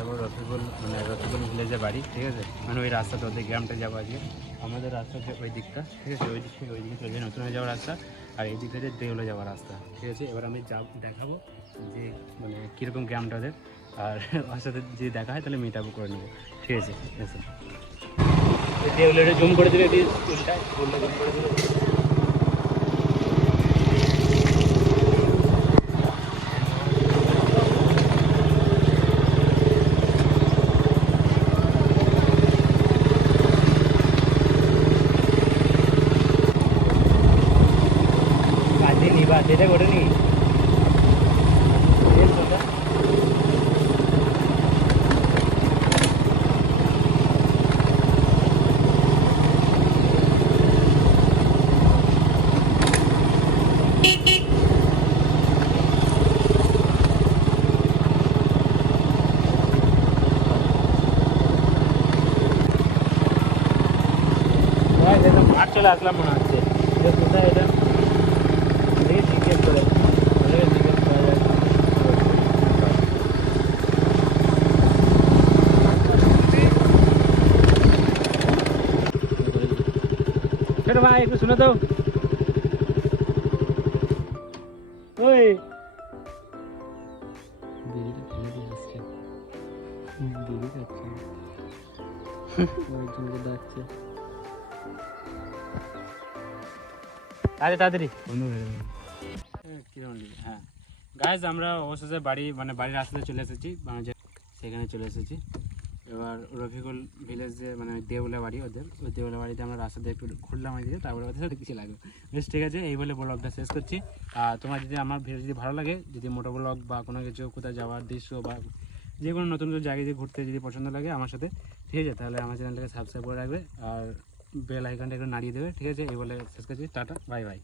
যাবো রফিকুল, মানে রফিকুল ভিলেজের বাড়ি, ঠিক আছে। মানে ওই রাস্তাটা ওদের গ্রামটা যাবো আজকে। আমাদের রাস্তা হচ্ছে ওই দিকটা, ঠিক আছে। ওই দিক থেকে ওই দিকে চলে যায় নতুন হয়ে যাওয়ার রাস্তা, আর এই দিক থেকে দেউলে যাওয়ার রাস্তা, ঠিক আছে। এবার আমি দেখাবো যে মানে কীরকম গ্রামটা ওদের, আর ওর সাথে যদি দেখা হয় তাহলে মিট আপ করে নেবো, ঠিক আছে। দেউলে জুম করে দেবে, স্কুলটায় জুম করে দেবে। এটা করে নি মাঠ চলে আসলাম মনে হচ্ছে। কোথায় এটা জিজ্ঞেস করে ভাই একটু শুনে দাও। ওই দিদিটা ফেলে দিয়ে আসছে, দিদি যাচ্ছে ওইজনকে ডাকছে। আরে তাড়াতাড়ি বন্ধু হয়ে যাবে। হ্যাঁ গাইজ, আমরা অবশেষে বাড়ি মানে বাড়ির রাস্তাতে চলে এসেছি, মানে সেখানে চলে এসেছি। এবার রফিকুল ভিলেজে মানে দেউলা বাড়ি ওদের, ওই দেউলা বাড়িতে আমরা রাস্তাতে একটু ঘুরলাম এদিকে, তারপরে ওদের সাথে কিছু লাগবে। বেশ ঠিক আছে, এই বলে ব্লগটা শেষ করছি। আর তোমার যদি আমার ভিডিও যদি ভালো লাগে, যদি মোটো ব্লগ বা কোনো কিছু কোথাও যাওয়ার দৃশ্য বা যে কোনো নতুন নতুন জায়গায় যদি ঘুরতে যদি পছন্দ লাগে আমার সাথে, ঠিক আছে, তাহলে আমার চ্যানেলটাকে সাবস্ক্রাইব করে রাখবে আর বেল আইকনটা একটু নাড়িয়ে দেবে, ঠিক আছে। এই বলে শেষ করছি, টাটা বাই বাই।